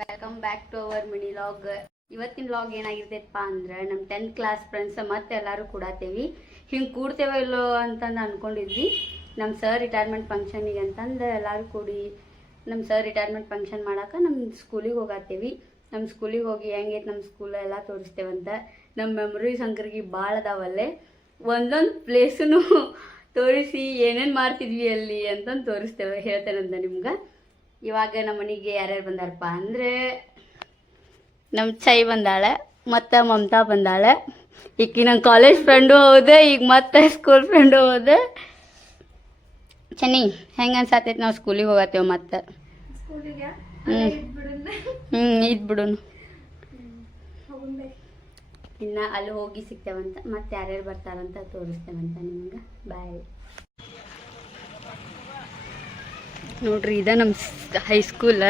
Welcome back to our mini log. ಇವತ್ತಿನ log ಏನಾಗಿರ್ತೈತಪ್ಪ ಅಂದ್ರೆ ನಮ್ಮ 10th ಕ್ಲಾಸ್ ಫ್ರೆಂಡ್ಸ್ ಮತ್ತೆ ಎಲ್ಲರೂ ಕೂಡಾತೇವಿ. ಹಿಂಗೆ ಕೂಡ್ತೇವೋ ಇಲ್ಲೋ ಅಂತಂದು ಅಂದ್ಕೊಂಡಿದ್ವಿ. ನಮ್ಮ ಸರ್ ರಿಟೈರ್ಮೆಂಟ್ ಫಂಕ್ಷನಿಗೆ ಅಂತಂದು ಎಲ್ಲರೂ ಕೂಡಿ ನಮ್ಮ ಸರ್ ರಿಟೈರ್ಮೆಂಟ್ ಫಂಕ್ಷನ್ ಮಾಡೋಕೆ ನಮ್ಮ ಸ್ಕೂಲಿಗೆ ಹೋಗತ್ತೇವಿ. ನಮ್ಮ ಸ್ಕೂಲಿಗೆ ಹೋಗಿ ಹೆಂಗೈತೆ ನಮ್ಮ ಸ್ಕೂಲ ಎಲ್ಲ ತೋರಿಸ್ತೇವಂತ. ನಮ್ಮ ಮೆಮೊರೀಸ್ ಅಂಕರ್ಗೆ ಭಾಳ ಅದಾವಲ್ಲೇ. ಒಂದೊಂದು ಪ್ಲೇಸನ್ನು ತೋರಿಸಿ ಏನೇನು ಮಾಡ್ತಿದ್ವಿ ಅಲ್ಲಿ ಅಂತಂದು ತೋರಿಸ್ತೇವೆ, ಹೇಳ್ತೇನಂತ ನಿಮ್ಗೆ. ಇವಾಗ ನಮ್ಮ ಮನೆಗೆ ಯಾರ್ಯಾರು ಬಂದಾರಪ್ಪ ಅಂದರೆ ನಮ್ಮ ಚೈ ಬಂದಾಳೆ ಮತ್ತು ಮಮತಾ ಬಂದಾಳೆ. ಈಕಿ ನನ್ನ ಕಾಲೇಜ್ ಫ್ರೆಂಡು ಹೌದು, ಈಗ ಮತ್ತೆ ಸ್ಕೂಲ್ ಫ್ರೆಂಡು ಹೌದು. ಚೆನ್ನಿ ಹೆಂಗೆ ಅನ್ಸತ್ತೈತೆ ನಾವು ಸ್ಕೂಲಿಗೆ ಹೋಗತ್ತೇವೆ ಮತ್ತೆ. ಇದು ಬಿಡುನು ಇನ್ನು ಅಲ್ಲಿ ಹೋಗಿ ಸಿಗ್ತೇವಂತ. ಮತ್ತೆ ಯಾರ್ಯಾರು ಬರ್ತಾರಂತ ತೋರಿಸ್ತೇವಂತ ನಿಮ್ಗೆ. ಬಾಯ್. ನೋಡ್ರಿ ಇದ ನಮ್ಮ ಹೈಸ್ಕೂಲ್.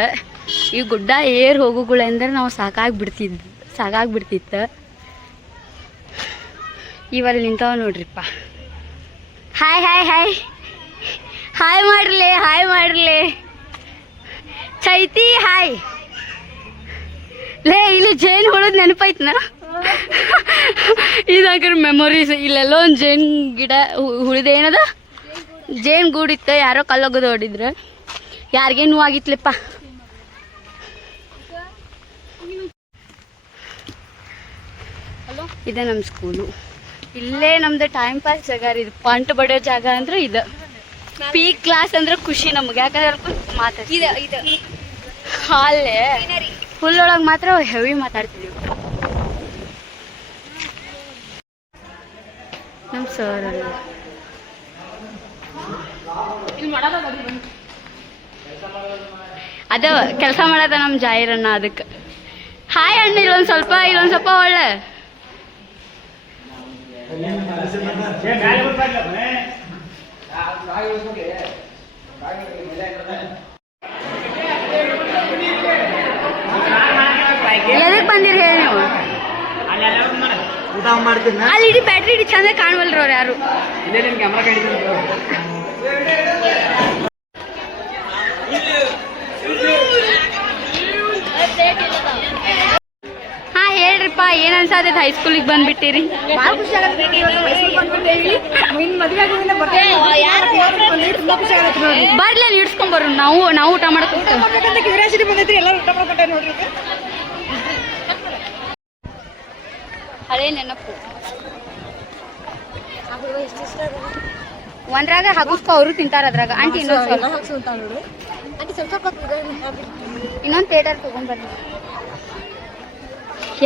ಈ ಗುಡ್ಡ ಏರ್ ಹೋಗುಗಳಂದ್ರೆ ನಾವು ಸಾಕಾಗ್ಬಿಡ್ತಿತ್ತು. ಇವಾಗ ನಿಂತಾವ ನೋಡ್ರಿಪ್ಪ. ಹಾಯ್ ಹಾಯ್ ಹಾಯ್ ಹಾಯ್ ಮಾಡ್ರಲಿ ಚೈತಿ ಹಾಯ್. ಲೇ ಇಲ್ಲಿ ಜೇನು ಹೊಳದ್ ನೆನಪಾಯ್ತನ. ಇದಾಗ್ರ ಮೆಮೊರೀಸ್. ಇಲ್ಲೆಲ್ಲೋ ಒಂದು ಜೇನು ಗಿಡ ಹುಳಿದೇನದ, ಜೇನು ಗೂಡಿತ್ತು. ಯಾರೋ ಕಲ್ಲೊಗದು ಹೊಡಿದ್ರು, ಯಾರಿಗೇನು ಆಗಿತ್ಲಪ್ಪ. ಇದೆ ನಮ್ಮ ಸ್ಕೂಲು. ಇಲ್ಲೇ ನಮ್ದು ಟೈಮ್ ಪಾಸ್ ಜಾಗ ರೀ. ಇದು ಪಾಂಟ್ ಬಡಿಯೋ ಜಾಗ ಅಂದ್ರೆ ಇದು. ಪೀಕ್ ಕ್ಲಾಸ್ ಅಂದ್ರೆ ಖುಷಿ ನಮ್ಗೆ, ಯಾಕಂದ್ರೆ ಮಾತಾಡ್ತೀವಿ. ಅಲ್ಲೇ ಫುಲ್ಲೊಳಗೆ ಮಾತ್ರ ಹೆವಿ ಮಾತಾಡ್ತಿದ್ವಿ. ನಮ್ಮ ಸರ್ ಅದ ಕೆಲಸ ಮಾಡದ ನಮ್ಮ ಜಾಯಿರಣ್ಣ. ಅದಕ್ಕೆ ಹಾಯ್ ಅಣ್ಣ. ಇಲ್ಲೊಂದು ಸ್ವಲ್ಪ ಒಳ್ಳೆ ಎದಕ್ಕೆ ಬಂದಿರಿ ಹೇಳಿ ನೀವು? ಅಲ್ಲಿ ಇಡೀ ಬ್ಯಾಟ್ರಿ ಇಡೀ ಚಂದ ಕಾಣವಲ್ರಿ ಅವ್ರು ಯಾರು. ಹಾ ಹೇಳ್ರಿಪ್ಪ, ಏನ್ ಅನ್ಸಾತೈತೆ ಹೈಸ್ಕೂಲಿಗೆ ಬಂದ್ಬಿಟ್ಟಿರಿ? ಬರ್ಲಿ ನೀಡ್ಸ್ಕೊಂಬರು. ನಾವು ಊಟ ಮಾಡ್ಕೊಂತ ಹಳೆ ನೆನಪು. ಒಂದ್ರಾಗ ಹಾಕಿಸ್ಕೊ, ಅವರು ತಿಂತಾರ ಅದ್ರಾಗ. ಆಂಟಿ ಇನ್ನೊಂದು ಥಿಯೇಟರ್ ತಗೊಂಡ್ಬರ್ರಿ.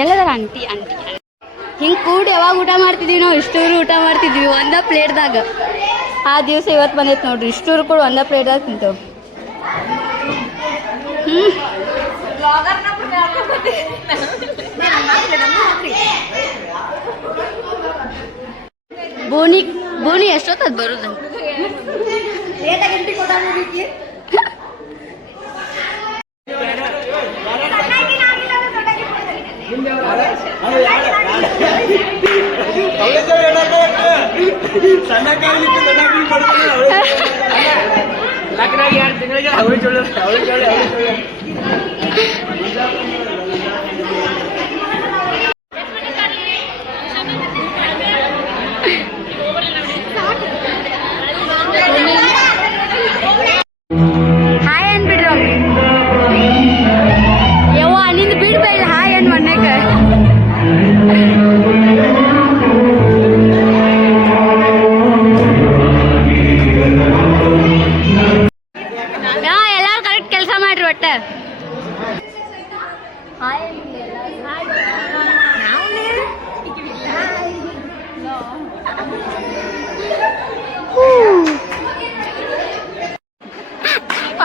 ಎಲ್ಲದಾರ ಆಂಟಿ ಹಿಂಗೆ ಕೂಡಿ ಯಾವಾಗ ಊಟ ಮಾಡ್ತಿದ್ವಿ ನಾವು? ಇಷ್ಟೂರು ಊಟ ಮಾಡ್ತಿದ್ವಿ ಒಂದ ಪ್ಲೇಟ್ದಾಗ. ಆ ದಿವಸ ಇವತ್ತು ಬಂದೈತೆ ನೋಡ್ರಿ. ಇಷ್ಟೂರು ಕೂಡ ಒಂದ ಪ್ಲೇಟ್ದಾಗ ತಿಂತೇವೆ. ಬೋನಿ ಎಷ್ಟೊತ್ತದ ಬರೋದು? ಹಾಯ್ ಅನ್ಬಿಡ್ರಿ ಅವ್ರಿಗೆ. ಯವ್ವ ನಿಂದು ಬಿಡ್ಬೇಡ ಹಾಯ್ ಅನ್ ಮನ್ಯಾಗ. ಎಲ್ಲಾರು ಕರೆಕ್ಟ್ ಕೆಲಸ ಮಾಡ್ರಿ ಒಟ್ಟ.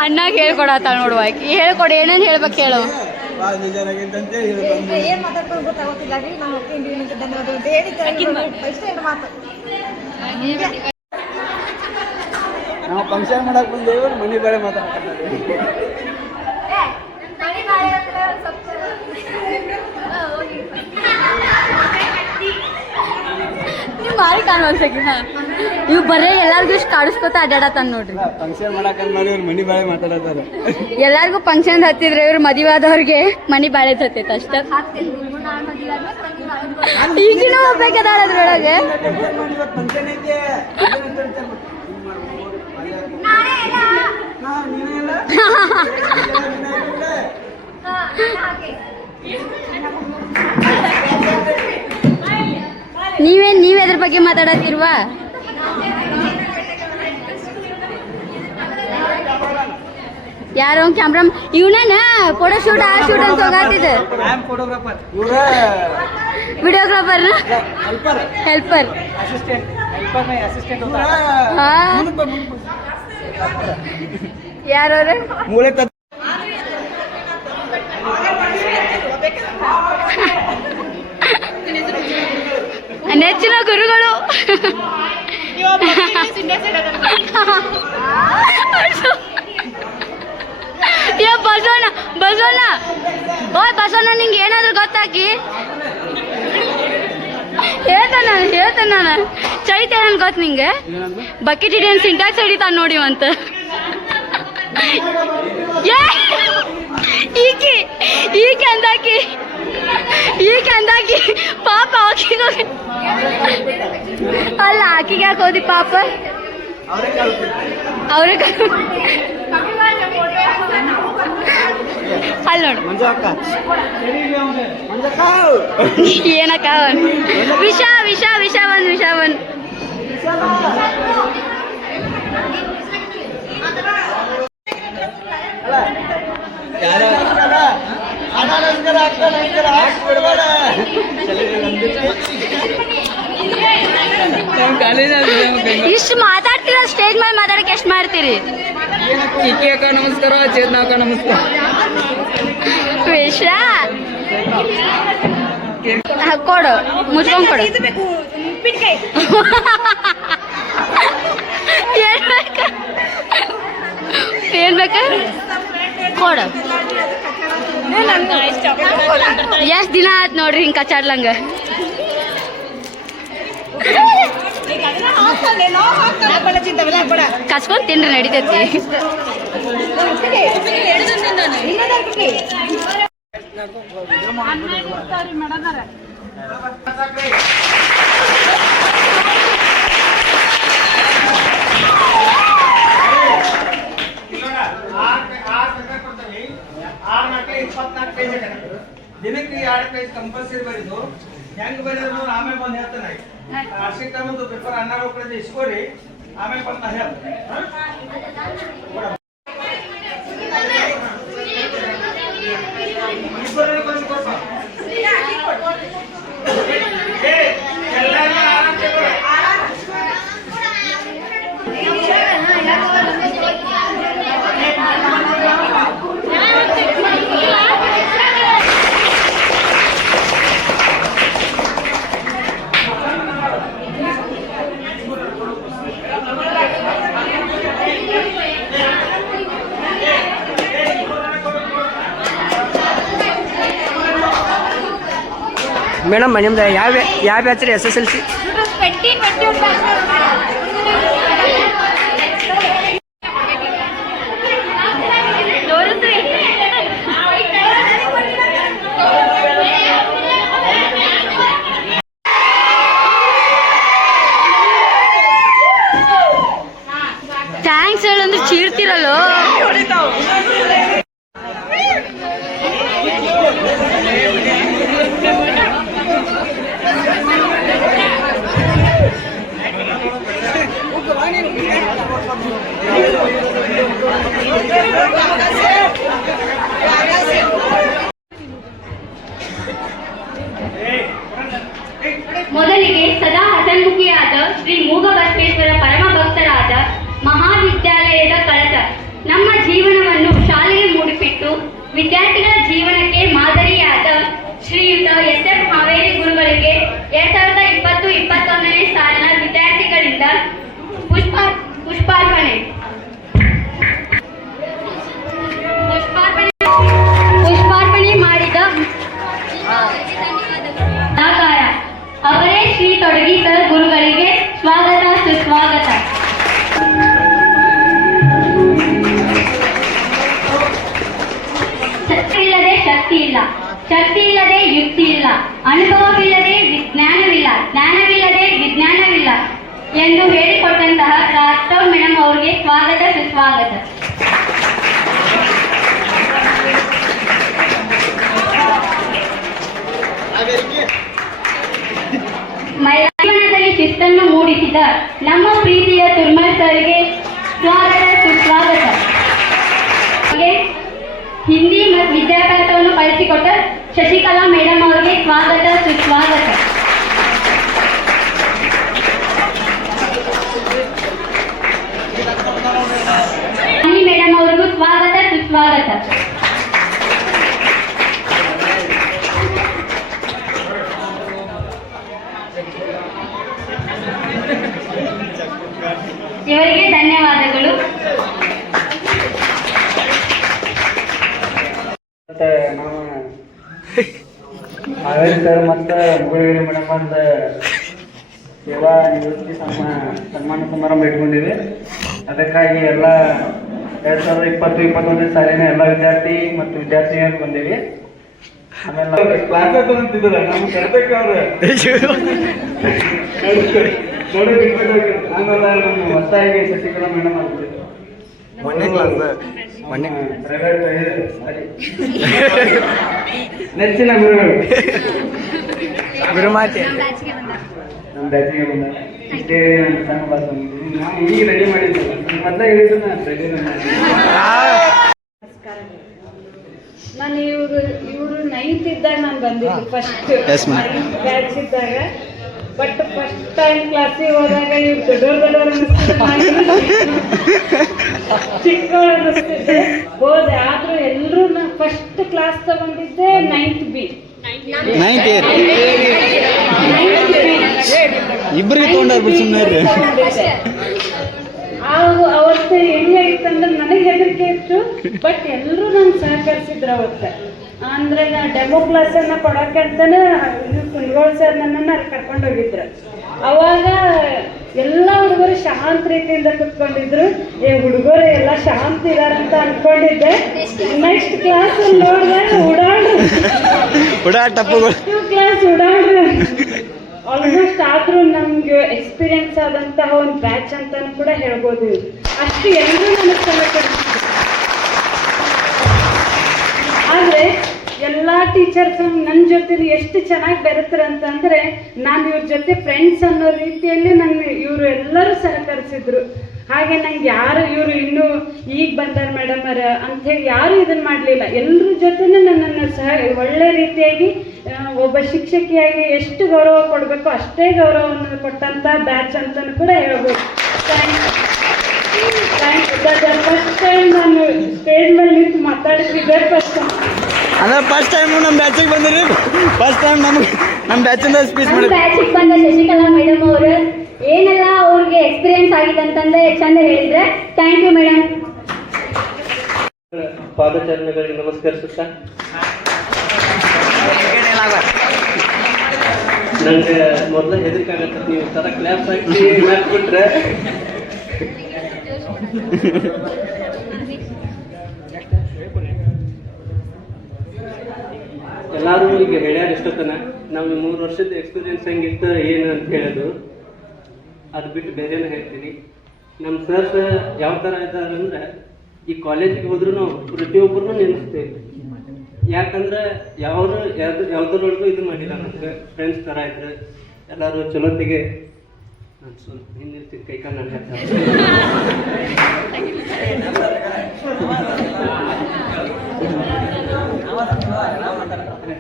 ಅಣ್ಣಾಗ ಹೇಳ್ಕೊಡತ್ತ ನೋಡುವ. ಹೇಳ್ಕೊಡು, ಏನೇನು ಹೇಳ್ಬೇಕು ಹೇಳು. ನಾವು ಫಂಕ್ಷನ್ ಮಾಡಕ್ ಬಂದೇವು, ಮನೆ ಬೇರೆ ಮಾತಾಡ್ತಾರೆ. ನೀವು ಭಾರಿ ಕಾಣುವಂತ ಇವ್ ಬರೇ ಎಲ್ಲಾರ್ಗು ಇಷ್ಟು ಕಾಡಿಸ್ಕೊತ ಅಡ್ಯಾಡತಾನ ನೋಡ್ರಿ. ಫಂಕ್ಷನ್ ಮಾಡಕಂತ ಮಾಡಿ ಇವ್ರು ಮನಿ ಬಾಳೆ ಮಾತಾಡತ್ತಾರ. ಎಲ್ಲಾರ್ಗು ಫಂಕ್ಷನ್ ಹತ್ತಿದ್ರೆ ಇವ್ರು ಮದುವೆ ಆದವ್ರಿಗೆ ಮನಿ ಬಾಳೆ ಹತ್ತೈತೆ ಅಷ್ಟ. ಈಗಿನೂ ಹೋಗ್ಬೇಕದಾಳ ಅದ್ರೊಳಗೆ. ಫಂಕ್ಷನ್ ಐತೆ ನೀವ್ ಎದ್ರ ಬಗ್ಗೆ ಮಾತಾಡತ್ತಿಲ್ವಾ? ಯಾರೋ ಕ್ಯಾಮ್ರಾ ಇವನ ಫೋಟೋ ಶೂಟ್ ಆ ಶೂಟ್ ಅಂತ ಹೋಗಾತಿದ್ದೆ. ವಿಡಿಯೋಗ್ರಾಫರ್ ಹೆಲ್ಪರ್ ಯಾರು ನೆಚ್ಚಿನ ಗುರುಗಳು. ಬಸವಣ್ಣ ಬಸವಣ್ಣ ಓಯ್ ಬಸವಣ್ಣ, ನಿಂಗೆ ಏನಾದ್ರು ಗೊತ್ತಾಕಿ ಹೇಳ್ತಾನ ನಾನು. ಚೈತ ಏನನ್ ಗೊತ್ತ ನಿಂಗೆ? ಬಕೆಟ್ ಹಿಡಿಯನ್ ಸಿಂಟ್ಯಾಕ್ಸ್ ಹಿಡಿತಾನ ನೋಡಿ ಅಂತ. ಈಕೆ ಅಂದಾಕಿ ಪಾಪ ಆಕಿಗೆ ಅಲ್ಲ, ಆಕಿಗೆ ಯಾಕೆ ಹೋದಿ ಪಾಪ? ಅವ್ರಿಗೆ ಅಲ್ಲಿ ನೋಡು ಏನಕ್ಕ ವಿಷ ಒಂದು ಇಷ್ಟು ಮಾತಾಡ್ತೀರ, ಸ್ಟೇಜ್ ಮೇಲೆ ಮಾತಾಡಕ್ಕೆ ಎಷ್ಟು ಮಾಡ್ತೀರಿ? ನಮಸ್ಕಾರ, ಚೇತನಾಕ ನಮಸ್ಕಾರ. ವಿಷ ಕೊಡು, ಮುಚ್ಕೊಂಡ್ ಕೊಡು. ಏನ್ ಬೇಕ ಕೊಡು. ಎಷ್ಟ್ ದಿನ ಆಯ್ತು ನೋಡ್ರಿ ಹಿಂಗ್ ಕಚಾಡ್ಲಂಗ. ಕಚ್ಕೊಂಡ್ ತಿನ್ರಿ, ನಡಿತೈತಿ. ದಿನಕ್ಕೆ 2 ಪೇಜ್ ಕಂಪಲ್ಸರಿ ಬರೀದು. ಹೆಂಗ್ ಬರೀದ್ರು ಆಮೇಲೆ ಬಂದು ಹೇಳ್ತಾನೆ. ವಾರ್ಷಿಕ ಮುಂದೆ ಪೇಪರ್ ಅನ್ನಾರು ಕಡೆ ಇಸ್ಕೊರಿ, ಆಮೇಲೆ ಬಂದು ನಾ ಹೇಳ್ತೀನಿ. ಮೇಡಮ್ ನಿಮ್ದು ಯಾವ ಬ್ಯಾಚ್ ರೀ? SSLC ಥ್ಯಾಂಕ್ಸ್ ಹೇಳಂದ್ರೆ ಚೀರ್ತಿರಲ್ಲೋ. ಮೊದಲಿಗೆ ಸದಾ ಹಸನ್ಮುಖಿಯಾದ ಶ್ರೀ ಮೂಗಬಸವೇಶ್ವರ ಪರಮ ಭಕ್ತರಾದ ಮಹಾವಿದ್ಯಾಲಯದ ಕಳಸ ನಮ್ಮ ಜೀವನವನ್ನು ಶಾಲೆಗೆ ಮೂಡಿಬಿಟ್ಟು ವಿದ್ಯಾರ್ಥಿಗಳ ಜೀವನಕ್ಕೆ ಮಾದರಿಯಾದ ಶ್ರೀಯುತ SF ಹಾವೇರಿ ಗುರುಗಳಿಗೆ 2020-21ನೇ ಸಾಲಿನ ವಿದ್ಯಾರ್ಥಿಗಳಿಂದ ಪುಷ್ಪಾರ್ಪಣೆ ಮಾಡಿದ ಅವರೇ ಶ್ರೀ ತೊಡಗಿ ಸರ್ ಗುರುಗಳಿಗೆ ಸ್ವಾಗತ ಸುಸ್ವಾಗತ. ಇಲ್ಲದೆ ಶಕ್ತಿ ಇಲ್ಲ, ಶಕ್ತಿ ಇಲ್ಲದೆ ಯುಕ್ತಿ ಇಲ್ಲ, ಅನುಭವವಿಲ್ಲದೆ ಜ್ಞಾನವಿಲ್ಲ, ಜ್ಞಾನವಿಲ್ಲದೆ ವಿಜ್ಞಾನವಿಲ್ಲ ಎಂದು ಹೇಳಿಕೊಟ್ಟಂತಹ ರಾಠೋಡ್ ಮೇಡಮ್ ಅವರಿಗೆ ಸ್ವಾಗತ ಸುಸ್ವಾಗತ. ಜೀವನದಲ್ಲಿ ಶಿಸ್ತನ್ನು ಮೂಡಿಸಿದ ನಮ್ಮ ಪ್ರೀತಿಯ ತುರ್ಮಲ್ ಸರ್ಗೆ ಸ್ವಾಗತ ಸುಸ್ವಾಗತ. ಹಿಂದಿ ಮತ್ತು ವಿದ್ಯಾಭ್ಯಾಸವನ್ನು ಕಲಿಸಿಕೊಟ್ಟ ಶಶಿಕಲಾ ಮೇಡಮ್ ಅವರಿಗೆ ಸ್ವಾಗತ ಸುಸ್ವಾಗತ. ಅನಿ ಮೇಡಮ್ ಅವರಿಗೂ ಸ್ವಾಗತ ಸುಸ್ವಾಗತ. ಇವರಿಗೆ ಧನ್ಯವಾದಗಳು. ನಾವು ಹಾವೇರಿ ಸರ್ ಮತ್ತು ಮುಗುಳಗಿರಿ ಮೇಡಮ್ ಅಂತ ಸೇವಾ ನಿವೃತ್ತಿ ಸನ್ಮಾನ ಸಮಾರಂಭ ಇಟ್ಕೊಂಡಿವಿ. ಅದಕ್ಕಾಗಿ ಎಲ್ಲ 2020-21 ಸಾಲಿನ ಎಲ್ಲ ವಿದ್ಯಾರ್ಥಿ ಮತ್ತು ವಿದ್ಯಾರ್ಥಿನಿಯರು ಬಂದೀವಿ. ಆಮೇಲೆ ಕ್ಲಾಸ್ ತಗೊಂತಿದ್ರ ನಮ್ಮ ಕರ್ಬೇಕು ಅವ್ರು ನೋಡಿ. ಆಮೇಲೆ ನಮ್ಮ ಹೊಸದಾಗಿ ಶಶಿಕಲಾ ಮೇಡಮ್ ಆಗ್ತದೆ ನೆಚ್ಚಿನ ಗುರುಗಳು ಗುರುಮಾತೆ ನಮ್ಮ ಬ್ಯಾಚಿಗೆ ಬಂದ ಇಷ್ಟೇ ಸಣ್ಣ ಕ್ಲಾಸ್ ನಾವು ಈಗ ರೆಡಿ ಮಾಡಿದ್ದೀವಿ. ಮೊದಲೇ ಹೇಳಿದ್ರು ನಾನು ರೆಡಿ ನಾನು ಇವರು 9th ಇದ್ದಾಗ ನಾನು ಬಂದಿದ್ದು ಫಸ್ಟ್ ಬ್ಯಾಚ್ ಇದ್ದಾಗ. ಬಟ್ ಫಸ್ಟ್ ಟೈಮ್ ಕ್ಲಾಸಿಗೆ ಹೋದಾಗ ಇವ್ರು ದೊಡ್ಡವರು ಚಿಕ್ಕವರು ಅನ್ನಿಸ್ತಿದ್ದೆ. ಹೋದೆ ಆದ್ರೂ ಎಲ್ಲರೂ ನಾನು ಫಸ್ಟ್ ಕ್ಲಾಸ್ ತಗೊಂಡಿದ್ದೆ 9th B. ಇಬ್ಬರಿಗೆ ತಗೊಂಡ್ರು ಸುಮ್ಮನೆ. ಅವತ್ತು ಹೆಂಗಾಗಿತ್ತಂದ್ರೆ ನನಗೆ ಹೆದರಿಕೆ ಇತ್ತು, ಬಟ್ ಎಲ್ಲರೂ ನಂಗೆ ಸಹಕರಿಸಿದ್ರು ಅವತ್ತು. ಅಂದ್ರೆ ನಾ ಡೆಮೋ ಕ್ಲಾಸನ್ನ ಕೊಡೋಕೆ ಅಂತಾನೆ ಕುಂದಗೋಳ್ ಸರ್ ನನ್ನನ್ನು ಅಲ್ಲಿ ಕರ್ಕೊಂಡು ಹೋಗಿದ್ರು. ಅವಾಗ ಎಲ್ಲ ಹುಡುಗರು ಶಾಂತ ರೀತಿಯಿಂದ ಕುತ್ಕೊಂಡಿದ್ರು. ಹುಡುಗರು ಎಲ್ಲ ಶಾಂತ ಇದಾರಂತ ಅನ್ಕೊಂಡಿದ್ದೆ. ನೆಕ್ಸ್ಟ್ ಕ್ಲಾಸ್ ನೋಡಿದ್ರೆ ಕ್ಲಾಸ್ ಉಡಾಡ್ರು ಆಲ್ಮೋಸ್ಟ್. ಆದ್ರೂ ನಮ್ಗೆ ಎಕ್ಸ್ಪೀರಿಯನ್ಸ್ ಆದಂತಹ ಒಂದು ಬ್ಯಾಚ್ ಅಂತಾನು ಕೂಡ ಹೇಳ್ಬೋದು. ಅಷ್ಟು ಎಲ್ಲರೂ ನನಗೆ ಸಹಕರಿಸಿದ್ರು. ಆದ್ರೆ ಎಲ್ಲಾ ಟೀಚರ್ಸ್ ನನ್ನ ಜೊತೆ ಎಷ್ಟು ಚೆನ್ನಾಗಿ ಬೆರೆತರು ಅಂತಂದ್ರೆ ನಾನು ಇವ್ರ ಜೊತೆ ಫ್ರೆಂಡ್ಸ್ ಅನ್ನೋ ರೀತಿಯಲ್ಲಿ ಇವರು ಎಲ್ಲರೂ ಸಹಕರಿಸಿದ್ರು. ಹಾಗೆ ನಂಗೆ ಯಾರು ಇವರು ಇನ್ನೂ ಈಗ ಬಂದಾರ ಮೇಡಮ್ ಅವರ ಅಂತ ಹೇಳಿ ಯಾರು ಇದನ್ನ ಮಾಡಲಿಲ್ಲ. ಎಲ್ಲರ ಜೊತೆನೂ ನನ್ನನ್ನು ಒಳ್ಳೆ ರೀತಿಯಾಗಿ ಒಬ್ಬ ಶಿಕ್ಷಕಿಯಾಗಿ ಎಷ್ಟು ಗೌರವ ಕೊಡಬೇಕು ಅಷ್ಟೇ ಗೌರವವನ್ನು ಕೊಟ್ಟಂತ ಬ್ಯಾಚ್ ಅಂತಾನು ಕೂಡ ಹೇಳ್ಬೋದು. ಫಸ್ಟ್ ಟೈಮ್ ನಾನು ಸ್ಟೇಜ್ ಮೇಲೆ ನಿಂತು ಮಾತಾಡ್ತಿದ್ದೆ. ಫಸ್ಟ್ ಟೈಮ್ ನಮ್ಮ ಬ್ಯಾಚಿಗೆ ಬಂದಿರಿ. ಫಸ್ಟ್ ಟೈಮ್ ನಮ್ಮ ಬ್ಯಾಚಿಂದ ಸ್ಪೀಚ್ ಮಾಡಿ ಬ್ಯಾಚಿಗೆ ಬಂದ ಶಶಿಕಲಾ ಮೇಡಮ್ ಅವರು ಏನೆಲ್ಲ ಅವ್ರಿಗೆ ಎಕ್ಸ್ಪೀರಿಯನ್ಸ್ ಆಗಿದೆ ಅಂತಂದ್ರೆ ಚಂದ ಹೇಳಿದ್ರೆ. Thank you madam. ಪಾದಚರಣೆಗಳಿಗೆ ನಮಸ್ಕರಿಸುತ್ತಾ ನಂಗೆ ಮೊದಲ ಹೆದರಿಕೆ ಆಗತ್ತೆ. ನೀವು ತರ ಕ್ಲಾಸ್ ಹಾಕಿ ಹಾಕ್ಬಿಟ್ರೆ ಎಲ್ಲರೂ ಈಗ ಹೇಳ್ಯಾರ ಇಷ್ಟೊತ್ತನ. ನಾವು 3 ವರ್ಷದ ಎಕ್ಸ್ಪೀರಿಯನ್ಸ್ ಹೆಂಗಿತ್ತು ಏನು ಅಂತ ಹೇಳೋದು ಅದು ಬಿಟ್ಟು ಬೇರೆನೇ ಹೇಳ್ತೀನಿ. ನಮ್ಮ ಸರ್ಸ್ ಯಾವ ಥರ ಇದ್ದಾರೆ ಅಂದರೆ ಈ ಕಾಲೇಜಿಗೆ ಹೋದ್ರೂ ನಾವು ಪ್ರತಿಯೊಬ್ಬರನ್ನೂ ನೆನೆಸ್ತೇವೆ. ಯಾಕಂದ್ರೆ ಯಾವ್ದ್ರೊಳಗೂ ಇದು ಮಾಡಿಲ್ಲ. ನಮ್ಗೆ ಫ್ರೆಂಡ್ಸ್ ಥರ ಇದ್ರೆ ಎಲ್ಲರೂ ಚಲೋತ್ತಿಗೆ ನಾನು ಸ್ವಲ್ಪ ಹಿಂದಿರ್ತೀನಿ ಕೈ ಕಾಲು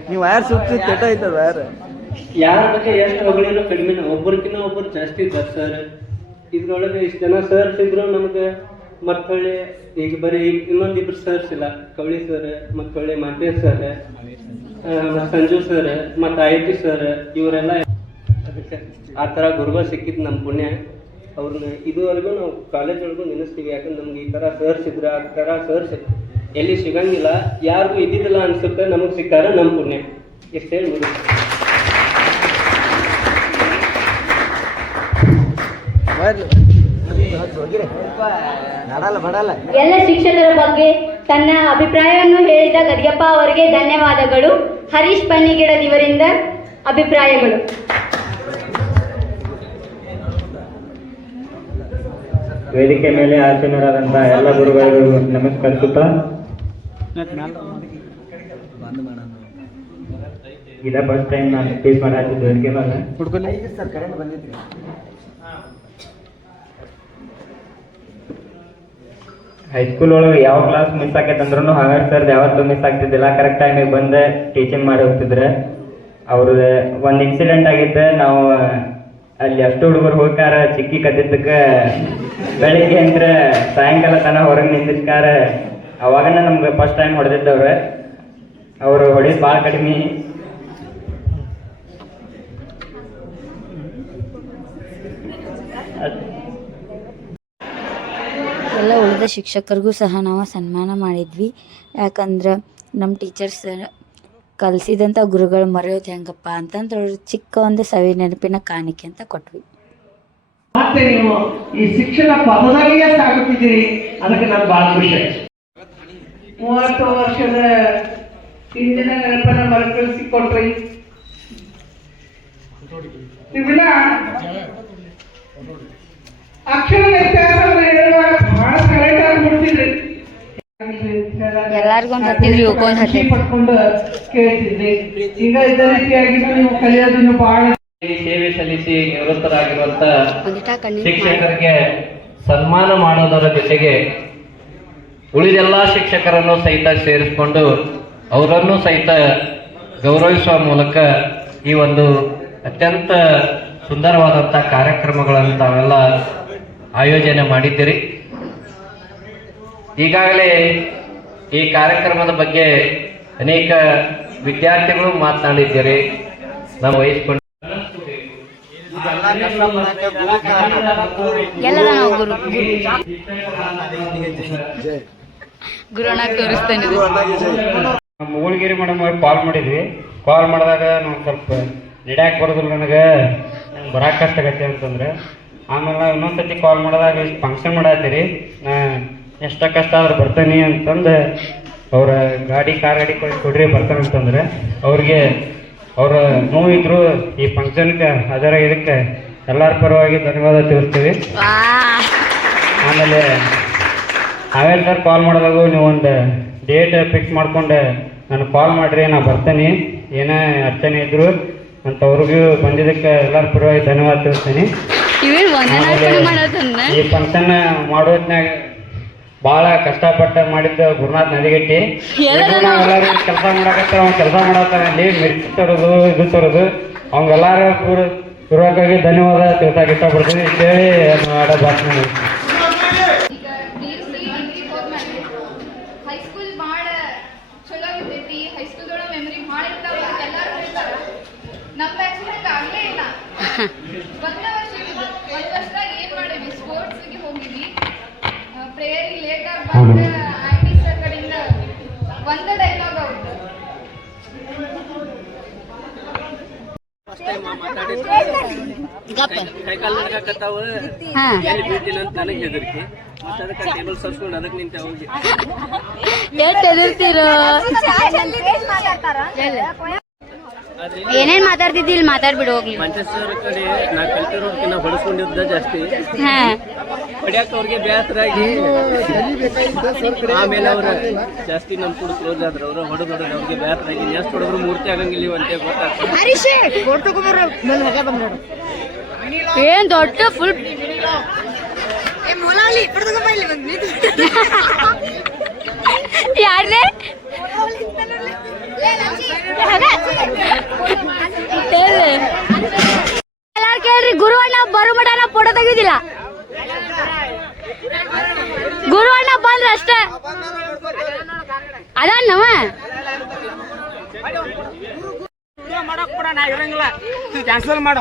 ನೀವು ಯಾರು ಸುತ್ತಿ ಕೆಟ್ಟ ಐತದ ಯಾರ ಬಗ್ಗೆ ಎಷ್ಟು ಹೊಗಳಿರೋ ಕಡಿಮೆ, ಒಬ್ಬರಿಗಿನ್ನ ಒಬ್ಬರು ಜಾಸ್ತಿ ಇದ್ದಾರೆ ಸರ್. ಇದ್ರೊಳಗೆ ಇಷ್ಟು ಜನ ಸರ್ಸ್ ಇದ್ರು ನಮ್ಗೆ. ಮಕ್ಕಳೇ ಈಗ ಬರೀ ಇನ್ನೊಂದಿಬ್ರು ಸರ್ಸ್ ಇಲ್ಲ, ಕವಳಿ ಸರ್, ಮಕ್ಕಳೇ ಮಾತೇಶ್ ಸರ್, ಸಂಜು ಸರ್, ಮತ್ತು IT ಸರ್, ಇವರೆಲ್ಲ ಅದಕ್ಕೆ ಆ ಥರ ಗುರುಗಳು ಸಿಕ್ಕಿದ್ದು ನಮ್ಮ ಪುಣ್ಯ. ಅವ್ರನ್ನ ಇದುವರೆಗೂ ನಾವು ಕಾಲೇಜ್ ಒಳಗೂ ನೆನೆಸ್ತೀವಿ. ಯಾಕಂದ್ರೆ ನಮ್ಗೆ ಈ ಥರ ಸರ್ಸ್ ಇದ್ರೆ ಆ ಥರ ಸರ್ಸ್ ಎಲ್ಲಿ ಸಿಗಂಗಿಲ್ಲ, ಯಾರಿಗೂ ಇದ್ದಿದ್ದಿಲ್ಲ ಅನ್ಸುತ್ತೆ. ನಮಗೆ ಸಿಕ್ಕಾರ ನಮ್ಮ ಪುಣ್ಯ. ಇಷ್ಟೇ ಮುಗಿದು ಎಲ್ಲ ಶಿಕ್ಷಕರ ಬಗ್ಗೆ ತನ್ನ ಅಭಿಪ್ರಾಯವನ್ನು ಹೇಳಿದ ಗದಿಯಪ್ಪ ಅವರಿಗೆ ಧನ್ಯವಾದಗಳು. ಹರೀಶ್ ಬನ್ನಿಗಿಡದ್ ಇವರಿಂದ ಅಭಿಪ್ರಾಯಗಳು. ವೇದಿಕೆ ಮೇಲೆ ಆಸೀನರಾದಂಥ ಎಲ್ಲ ಗುರುಗಳಿಗೂ ನಮಸ್ಕರಿಸುತ್ತಾ ಇದ ಫಸ್ಟ್ ಟೈಮ್ ನಾನು ಸ್ಪೀಚ್ ಮಾಡಾತಿದ್ದು ವೇದಿಕೆ ಮೇಲೆ. ಹೈಸ್ಕೂಲ್ ಒಳಗೆ ಯಾವ ಕ್ಲಾಸ್ ಮಿಸ್ ಆಕೈತಂದ್ರೂ ಹಾಗಾಗಿ ಸರ್ ಯಾವತ್ತೂ ಮಿಸ್ ಆಗ್ತಿದ್ದಿಲ್ಲ. ಕರೆಕ್ಟ್ ಟೈಮಿಗೆ ಬಂದು ಟೀಚಿಂಗ್ ಮಾಡಿ ಹೋಗ್ತಿದ್ರೆ. ಅವ್ರದ್ದು ಒಂದು ಇನ್ಸಿಡೆಂಟ್ ಆಗಿತ್ತು. ನಾವು ಅಲ್ಲಿ ಅಷ್ಟು ಹುಡುಗರು ಹೋಗ್ಕಾರ ಚಿಕ್ಕಿ ಕದ್ದಿದ್ದಕ್ಕೆ ಬೆಳಿಗ್ಗೆ ಅಂದ್ರೆ ಸಾಯಂಕಾಲ ತನಕ ಹೊರಗೆ ನಿಂತಿರ್ಕಾರ. ಅವಾಗನ ನಮ್ಗೆ ಫಸ್ಟ್ ಟೈಮ್ ಹೊಡೆದಿದ್ದವ್ರೆ. ಅವರು ಹೊಡೆದು ಭಾಳ ಕಡಿಮೆ. ಎಲ್ಲ ಉಳಿದ ಶಿಕ್ಷಕರಿಗೂ ಸಹ ನಾವು ಸನ್ಮಾನ ಮಾಡಿದ್ವಿ. ಯಾಕಂದ್ರೆ ನಮ್ಮ ಟೀಚರ್ಸ್ ಕಲಿಸಿದಂಥ ಗುರುಗಳು ಮರೆಯೋದು ಹೆಂಗಪ್ಪ ಅಂತಂದ್ರೆ ಅವ್ರು ಚಿಕ್ಕ ಒಂದು ಸವಿ ನೆನಪಿನ ಕಾಣಿಕೆ ಅಂತ ಕೊಟ್ವಿ. ಮತ್ತೆ ನೀವು ಈ ಶಿಕ್ಷಣ ಪದದಲ್ಲಿಯೇ ಸಾಗುತ್ತಿದ್ದೀರಿ, ಅದಕ್ಕೆ ನಾನು ಬಹಳ ಖುಷಿ. 30 ವರ್ಷದ ಹಿಂದಿನ ನೆನಪನ್ನ ಮರುಕಳಿಸಿಕೊಟ್ರಿ. ಇವೆಲ್ಲ ಅಕ್ಷರ ವ್ಯತ್ಯಾಸವನ್ನು ಹೇಳುವಾಗ ಬಹಳ ಕರೆಕ್ಟ್ ಆಗಿ ಬಿಡ್ತಿದ್ರಿ. ಎಲ್ಲಾರ್ಗೂ ಒಂದು ಹತ್ತಿದ್ರಿ ಪಡ್ಕೊಂಡು ಕೇಳ್ತಿದ್ರಿ. ಈಗ ಇದೇ ರೀತಿಯಾಗಿ ನೀವು ಕಲಿಯೋದನ್ನು ಬಹಳ ಸೇವೆ ಸಲ್ಲಿಸಿ ನಿವೃತ್ತರಾಗಿರುವಂತ ಶಿಕ್ಷಕರಿಗೆ ಸನ್ಮಾನ ಮಾಡೋದರ ಜೊತೆಗೆ ಉಳಿದೆಲ್ಲ ಶಿಕ್ಷಕರನ್ನು ಸಹಿತ ಸೇರಿಸಿಕೊಂಡು ಅವರನ್ನು ಸಹಿತ ಗೌರವಿಸುವ ಮೂಲಕ ಈ ಒಂದು ಅತ್ಯಂತ ಸುಂದರವಾದಂಥ ಕಾರ್ಯಕ್ರಮಗಳನ್ನು ತಾವೆಲ್ಲ ಆಯೋಜನೆ ಮಾಡಿದ್ದೀರಿ. ಈಗಾಗಲೇ ಈ ಕಾರ್ಯಕ್ರಮದ ಬಗ್ಗೆ ಅನೇಕ ವಿದ್ಯಾರ್ಥಿಗಳು ಮಾತನಾಡಿದ್ದೀರಿ. ನಾವು ವಹಿಸ್ಕೊಂಡು ಮೂಳಗಿರಿ ಮೇಡಮ್ ಕಾಲ್ ಮಾಡಿದ್ವಿ. ಕಾಲ್ ಮಾಡಿದಾಗ ನಾವು ಸ್ವಲ್ಪ ನಡ್ಯಾಕೆ ಬರೋದಿಲ್ಲ, ನನಗೆ ಬರಾಕ್ ಕಷ್ಟ ಆಗತ್ತೆ ಅಂತಂದ್ರೆ. ಆಮೇಲೆ ಇನ್ನೊಂದ್ಸತಿ ಕಾಲ್ ಮಾಡಿದಾಗ ಫಂಕ್ಷನ್ ಮಾಡತ್ತೀರಿ, ನಾ ಎಷ್ಟ ಕಷ್ಟ ಆದ್ರೆ ಬರ್ತೀನಿ ಅಂತಂದು ಅವ್ರ ಕಾರ್ ಗಾಡಿ ಕೊಡ್ರಿ ಬರ್ತಾನೆ ಅಂತಂದ್ರೆ ಅವ್ರಿಗೆ ಅವ್ರ ನೋವಿದ್ರು ಈ ಫಂಕ್ಷನ್ಗೆ ಅದರ ಇದಕ್ಕೆ ಎಲ್ಲರ ಪರವಾಗಿ ಧನ್ಯವಾದ ತಿಳಿಸ್ತೀವಿ. ಆಮೇಲೆ ನಾವೇನು ಸರ್ ಕಾಲ್ ಮಾಡಿದಾಗ ನೀವು ಒಂದು ಡೇಟ್ ಫಿಕ್ಸ್ ಮಾಡ್ಕೊಂಡು ನಾನು ಕಾಲ್ ಮಾಡಿರಿ, ನಾ ಬರ್ತೀನಿ, ಏನೇ ಅರ್ಚನೆ ಇದ್ರು ಅಂತ ಅವ್ರಿಗೂ ಬಂದಿದ್ದಕ್ಕೆ ಎಲ್ಲರ ಪರವಾಗಿ ಧನ್ಯವಾದ ತಿಳಿಸ್ತೀನಿ. ಈ ಫಂಕ್ಷನ್ ಮಾಡೋದ್ನಾಗ ಭಾಳ ಕಷ್ಟಪಟ್ಟು ಮಾಡಿದ್ದ ಗುರುನಾಥ್ ನದಿಗಟ್ಟಿ. ನಾವೆಲ್ಲರೂ ಕೆಲಸ ಮಾಡಕತ್ತ ಅವ್ನು ಕೆಲಸ ಮಾಡತ್ತಾನೆ ಅಲ್ಲಿ ಮಿರ್ಚಿ ತರೋದು ಇದು ತರೋದು ಅವಂಗೆಲ್ಲರೂ ಪೂರ್ವಕವಾಗಿ ಧನ್ಯವಾದ ತಿಳ್ಸಕ್ಕೆ ಇಷ್ಟಪಡ್ತೀನಿ. ಇಷ್ಟೇಳಿ ಆಡೋ ಭಾಷಣ ಹೈಸ್ಕೂಲ್ ಭಾಳ ಚಲೋ ಇರ್ತೈತಿ. ಹೈಸ್ಕೂಲ್ದೊಳಗೆ ಮೆಮರಿ ಭಾಳ ಇರ್ತಾವ. ಎಲ್ಲರೂ ಹೇಳ್ತಾರೆ ನಮ್ಮ ಆಕ್ಸಿಡೆಂಟ್ ಆಗಲೇ ಇಲ್ಲ. ಒಂದು ವರ್ಷದಾಗ ಏನು ಮಾಡೀವಿ, ಸ್ಪೋರ್ಟ್ಸ್ಗೆ ಹೋಗಿವಿ, ಪ್ರೇಯರಿಗೆ ಲೇಟ್ ಆಗಿ ಬಂದು ಆಂಟಿ ಸರ್ ಕಡೆಯಿಂದ ಒಂದು ಡೈಲಾಗ್ ಅವ್ರದ್ದು ಏನೇನ್ ಮಾತಾಡ್ತಿದ್ದಿ ಇಲ್ಲಿ ಮಾತಾಡ್ಬಿಡು ಹೋಗ್ಲಿ. ಮಂಚೇಶ್ವರ ಕಡೆ ನಾ ಕಲ್ತಿರೋದಕ್ಕಿಂತ ಹೊಡೆಸ್ಕೊಂಡಿದ್ದ ಜಾಸ್ತಿ ಹೊಡ್ಯಾಕ ಅವ್ರಿಗೆ ಬೇಸರಾಗಿ ಆಮೇಲೆ ಅವ್ರ ಜಾಸ್ತಿ ನಮ್ ಕೂಡ ಕ್ಲೋಸ್ ಆದ್ರ ಅವ್ರು ಹೊಡೆದು ಅವ್ರಿಗೆ ಬೇಸರಾಗಿ ನೆಕ್ಸ್ಟ್ ಹೊಡೆದ್ರು ಮೂರ್ತಿ ಆಗಂಗಿಲ್ಲ ಅಂತ ಗೊತ್ತಾಗ್ತದೆ. ಏನ್ ದೊಡ್ಡ ಫುಲ್ ಯಾರೇ ಎಲ್ಲಾರು ಕೇಳ್ರಿ, ಗುರುವಣ್ಣ ಬರು ಮಠ ನಾ ಫೋಟೋ ತೆಗಿದಿಲ್ಲ. ಗುರುವಣ್ಣ ಬಂದ್ರ ಅಷ್ಟೇ ಅದನ್ನವ ಕ್ಯಾನ್ಸಲ್ ಮಾಡಿ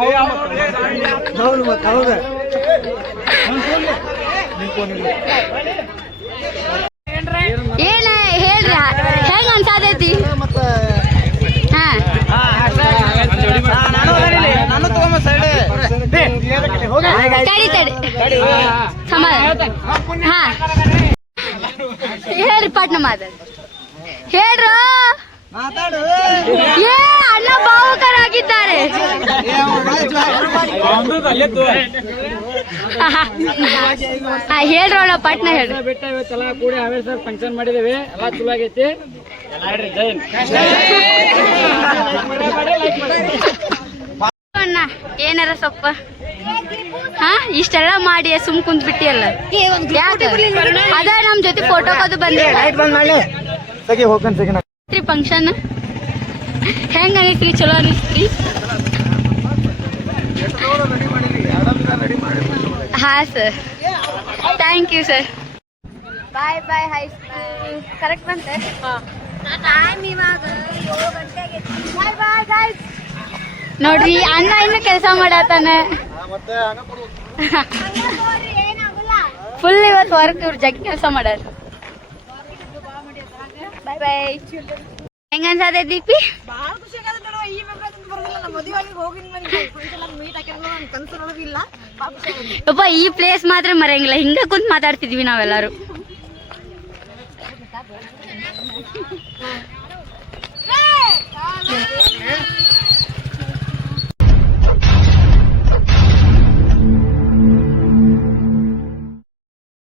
ಏನ ಹೇಳ್ರಿ, ಹೆಂಗ ಅನ್ಸಾದೈತಿ? ಹಾ ತಡಿ ಸಮಾಧಾನ. ಹಾ ಹೇಳ್ರಿ ಪಟ್ನ ಮಾತಾಡ ಹೇಳ್ರ ಏ ಅಣ್ಣ ಭಾವುಕರಾಗಿದ್ದಾರೆ. ಹೇಳ್ರಣ್ಣ ಪಟ್ನ ಹೇಳ್ರಿ. ಬೆಟ್ಟ ಇವತ್ತೆಲ್ಲ ಕೂಡಿ ಹಾವೇರಿ ಸರ್ ಫಂಕ್ಷನ್ ಮಾಡಿದೇವಿ, ಎಲ್ಲ ಚಲೋ ಆಗೈತಿ. ಅಣ್ಣ ಏನಾರ ಸ್ವಲ್ಪ ಹಾ ಇಷ್ಟೆಲ್ಲ ಮಾಡಿ ಸುಮ್ ಕುಂತ್ ಬಿಟ್ಟಿಯಲ್ಲ ಯಾಕ? ಅದ ನಮ್ ಜೊತೆ ಫೋಟೋಕದು ಬಂದ್ರಿ ಫಂಕ್ಷನ್ ಹೆಂಗ ಅನಿಸ್ರಿ? ಚಲೋ ಅನಿಸ್ರಿ? ಹಾ sir, thank you sir. Bye bye high school. Correct ಬಂತೆ ಟೈಮ್ ಇವಾಗ 7 ಗಂಟೆ ಆಗೈತಿ. Bye bye guys. ನೋಡ್ರಿ ಅಣ್ಣ ಇನ್ನು ಕೆಲಸ ಮಾಡತ್ತಾನ ಫುಲ್ ಇವತ್ತು ವರ್ಕ್. ಇವ್ರು ಜಗ್ಗಿ ಕೆಲಸ ಮಾಡ್ಯಾರ. ಬಾಯ್ ಬಾಯ್. ಹೆಂಗ ಅನ್ಸತ್ತೆ ದೀಪಿ? ಯಪ್ಪ ಈ ಪ್ಲೇಸ್ ಮಾತ್ರ ಮರೆಯಂಗಿಲ್ಲ. ಹಿಂಗ ಕುಂತ್ ಮಾತಾಡ್ತಿದ್ವಿ ನಾವೆಲ್ಲರೂ.